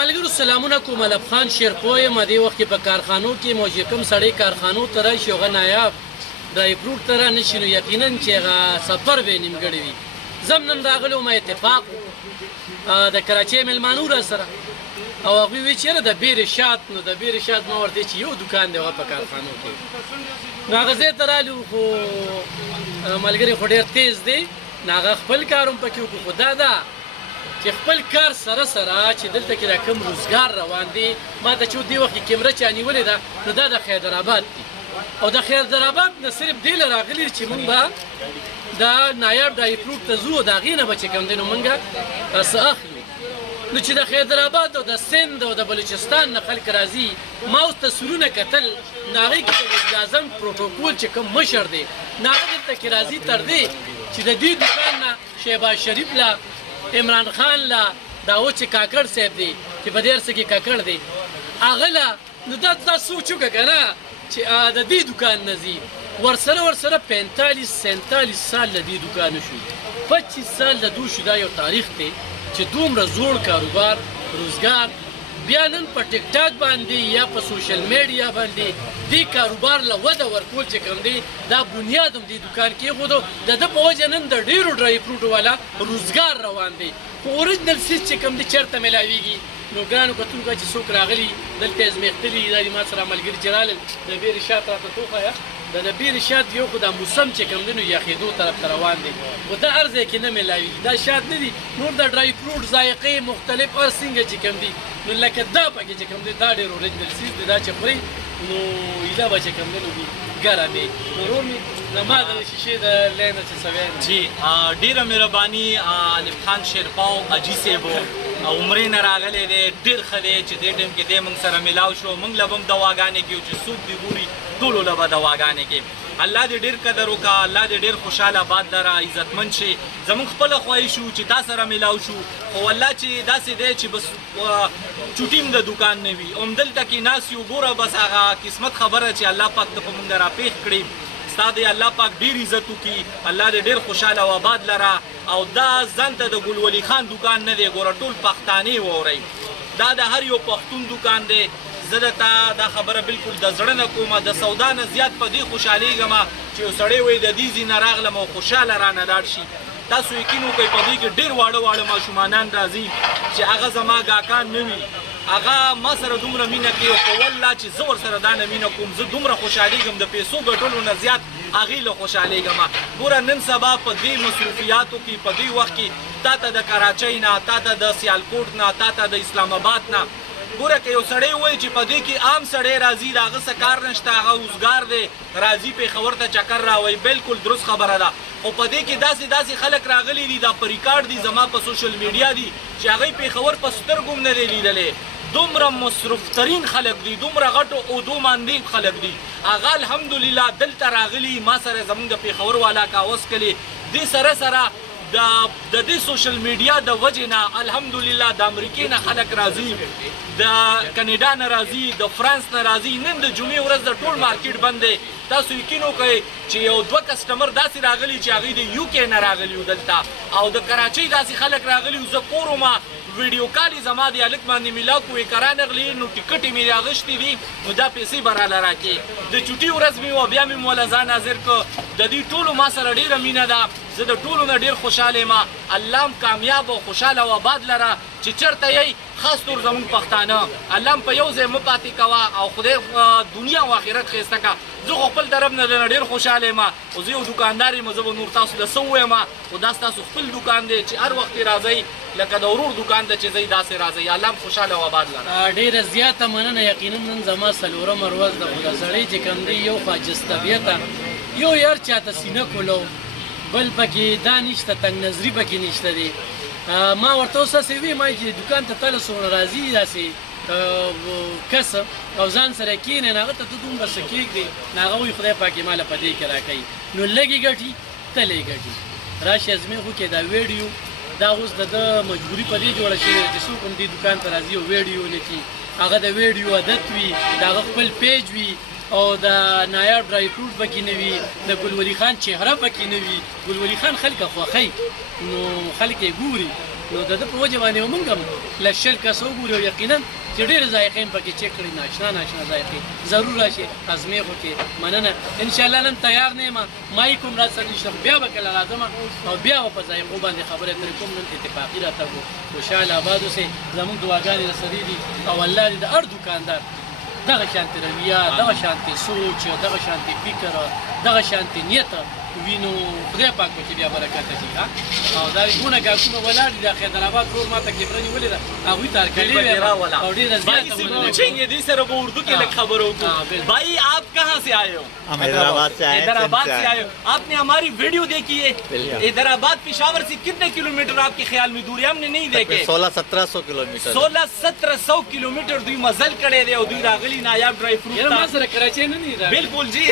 ملګرو سلامونه کوم. علب خان شیرپوی یم. دې وخت کې په کارخانو کې مو چې کوم سړی کارخانو ته راشي هغه نایاب ډرای فروټ ته رانشي نو یقینا چې هغه سفر به نیمګړی وي. زه هم نن راغلی وم اتفاق د کراچۍ میلمانو را سره او هغوی وی چې یاره د بیر شات نو د بیر شات ما ورته چې یو دوکان دی هغه په کارخانو کې نو هغه ځای ته رالو خو ملګري خو ډېر تیز دی نو هغه خپل کار هم پکې وکړو خو دا ده چې خپل کار سره سره چې دلته کې دا کوم روزګار روان دی ما ته چې دې وخت کې کیمره چا نیولې ده نو دا د حیدرآباد دی او د حیدرآباد نه صرف دې له راغلي چې موږ به دا نایاب ډرای فروټ ته ځو د هغې نه به چې کوم دی نو موږ څه اخلو نو چې د حیدرآباد او د سند او د بلوچستان نه خلک راځي ما اوس تصویرونه کتل نو هغې کې د وزیر اعظم پروټوکول چې کوم مشر دی نو هغه دلته کې راځي تر دې چې د دې دوکان نه شهباز شریف له عمران خان له دا اوس چې کاکړ صاحب دی چې په دې هر څه کې کاکړ دی هغه له نو دا سوچ وکړه که نه چې د دې دوکان نه ځي ورسره 45-47 سال له دې دوکانه شو 25 سال له دو شو دا یو تاریخ دی چې دومره زوړ کاروبار روزګار بیا نن په ټیک ټاک باندې یا په سوشل میډیا باندې دې کاروبار له وده ورکول چې کوم دی دا بنیاد هم دې دوکان کېښودو د ده په وجه نن د ډېرو ډرای فروټو والا روزګار روان دی خو اوریجنل څیز چې کوم دی چېرته میلاویږي نو ګرانو کتونکو چې څوک راغلي دلته ازمېښتلي دا دي ما سره ملګري چې رالل د بیر شات راته توښیه د بیر شات یو خو دا موسم چې کوم دی نو یخېدو طرف ته روان دی خو دا هر ځای کې نه میلاویږي دا شات نه دي نور د ډرای فروټ ذایقې مختلف هر څنګه چې کوم دي نو لکه دا پکې چې کوم دی دا ډېر اوریجنل څیز دی دا چې خورئ نو ایله به چې کوم دی نو وي ګرم یې نو ورور مې نه ما د شیشې د لینه چې څه ویل جی ډېره مهرباني علب خان شیرپاو حاجي صاحب عمرې نه راغلی دی ډېر ښه دی چې دې ټایم کې دی موږ سره میلاو شو موږ له به هم دواګانې کوو چې څوک دې ګوري ټولو له به دواګانې کوي الله دې ډېر قدر وکړه الله دې ډېر خوشحاله آباد لره عزتمند شي زموږ خپله خواهش وو چې تا سره میلاو شو خو والله چې داسې دی چې بس چوټي هم د دوکان نه وي همدلته کې ناست یو ګوره بس هغه قسمت خبره چې الله پاک ته په موږ راپېښ کړي ستا د الله پاک ډېر عزت وکړي الله دې ډېر خوشحاله او آباد لره او دا ځان ته د ګل ولي خان دوکان نه دی ګوره ټول پښتانې واورئ دا د هر یو پښتون دوکان دی زه درته دا خبره بالکل د زړه نه کومه د سودا نه زیات په دې خوشحالېږم چې یو سړی وایي د دې ځای نه راغلم او خوشحاله رانه لاړ شي تاسو یقین وکړئ په دې کې ډېر واړه واړه ماشومانان راځي چې هغه زما ګاکان نه وي هغه ما سره دومره مینه کوي او په والله چې زه ورسره دا نه مینه کوم زه دومره خوشحالېږم د پیسو ګټلو نه زیات هغې له خوشحالېږم ګوره نن سبا په دې مصروفیاتو کې په دې وخت کې تا ته د کراچۍ نه تا ته د سیالکوټ نه تا ته د اسلام آباد نه ګوره که یو سړی وایي چې په دې کې عام سړی راځي د هغه څه کار نشته هغه روزګار دی راځي پېښور ته چکر راوایي بالکل درست خبره ده خو په دې کې داسې خلک راغلي دي دا په ریکارډ دي زما په سوشل میډیا دي چې هغوی پېښور په سترګو هم نه دی لیدلی دومره مصروف ترین خلک دي دومره غټو عهدو ماندې خلک دي هغه الحمدلله دلته راغلي ما سره زموږ د پېښور والا کاوس کړي دې سره د دې سوشل میډیا د وجې نه الحمدلله د امریکې نه خلک راځي د کاناډا نه راځي د فرانس نه راځي نن د جمعې ورځ د ټول مارکیټ بند دی تاسو یقین وکړئ چې یو دوه کسټمر داسې راغلي چې هغوی د یو کې نه راغلي وو دلته او د کراچۍ داسې خلک راغلي وو زه کور ومه ویډیو کال یې زما د هلک باندې میلاو کوې که رانغلي نو ټکټ یې مې اخیستې دي نو دا پیسې به راله راکړې د چوټي ورځ مې وه بیا مې موله ځان حاضر کړ د دې ټولو ما سره ډېره مینه ده زه د ټولو نه ډېر خوشحاله یم الله هم کامیاب او خوشحاله او آباد لره چې چېرته یئ خاص طور زموږ پښتانه الله هم په یو ځای مه پاتې کوه او خدای دنیا او آخرت ښایسته کړه زه خو خپل طرف نه ډېر خوشحاله یم او زه یو دوکاندار یم زه به نور تاسو له څه ووایم خو دا ستاسو خپل دوکان دی چې هر وخت راځئ لکه د ورور دوکان ته چې ځئ داسې راځئ الله هم خوشحاله او آباد لره ډېره زیاته مننه یقینا نن زما څلورمه ورځ ده خو دا سړی چې کوم دی یو خوا جست طبیعته یو یار چاته سینه کولو بل پکې دا نشته تنګ نظري پکې نشته دی ما ورته اوس هسې وی ما چې دوکان ته تله څومره راځي داسې کس او ځان سره کښېنې نو هغه ته ته دومره څه کېږدې نو هغه وایي خدای پاک یې ماله په دې کې راکوي نو لږې ګټي تلې ګټي راشي ازمېښو کې دا ویډیو دا اوس د ده مجبوري په دې جوړه شوې ده چې څوک هم دې دوکان ته راځي او ویډیو لیکي هغه د ویډیو عادت وي د هغه خپل پیج وي او د نایاب ډرای فروټ پکې نه وي د ګلولي خان چهره پکې نه وي ګلولي خان خلک خوښوي نو خلک یې ګوري نو د ده په وجه باندې موږ هم له شل کسه وګورو یقینا چې ډېرې ذایقې هم پکې چک کړي ناشنا ذایقې ضرور راشي ازمېښ وکړي مننه انشاءالله نن تیار نه یم ما یې کوم راسره نشته بیا به کله راځم او بیا به په ذایقو باندې خبرې ترې کوم نن اتفاقي راته وو خوشحاله آباد اوسئ زموږ دعاګانې رسېدلې دي او الله دې د هر دوکاندار دغه شانتې رویه دغه شانتې سوچ دغه شانتې فکر دغه شانتې نیت وینو خدای پاک پکې بیا برکت اچي او دا ګونه ګاکونه ولاړ دي د حیدرآباد روډ ما ته کیمره نیولې ده هغوی ته هرکلي وې او ډېره زیاته पूछेंगे दी सर वो उर्दू के खबरों को भाई आप कहाँ से आए हो हैदराबाद से आए हैदराबाद से आए हो आपने हमारी वीडियो देखी है हैदराबाद पेशावर से कितने किलोमीटर आपके ख्याल में दूरी हमने नहीं देखे 1600-1700 किलोमीटर 1600-1700 किलोमीटर दुई मजल कड़े दे दुई रागली नायाब ड्राई फ्रूट یاره ما سره کراچۍ نه دي बिल्कुल जी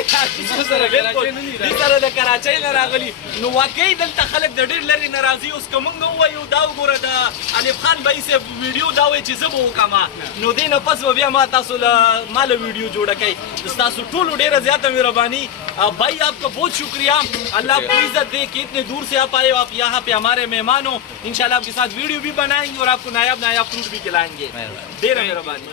سره کراچۍ نه دي دې سره د کراچۍ نه راغلي نو واقعي دلته خلک د ډېر لرې ناراضي اوس که موږ ووایو دا وګوره د الف خان بھائی صاحب ویډیو دا وایي چې زه به وکړم نو دې نه پس به بیا ما تاسو له ما له ویډیو جوړه کوي ستاسو ټولو ډېره زیاته مهرباني भाई आपका बहुत शुक्रिया अल्लाह आपको इज्जत दे कि इतने दूर से आप आए हो आप यहाँ पे हमारे मेहमान हो इंशाल्लाह आपके साथ वीडियो भी बनाएंगे और आपको नायाब फ्रूट भी खिलाएंगे। मेहरबानी।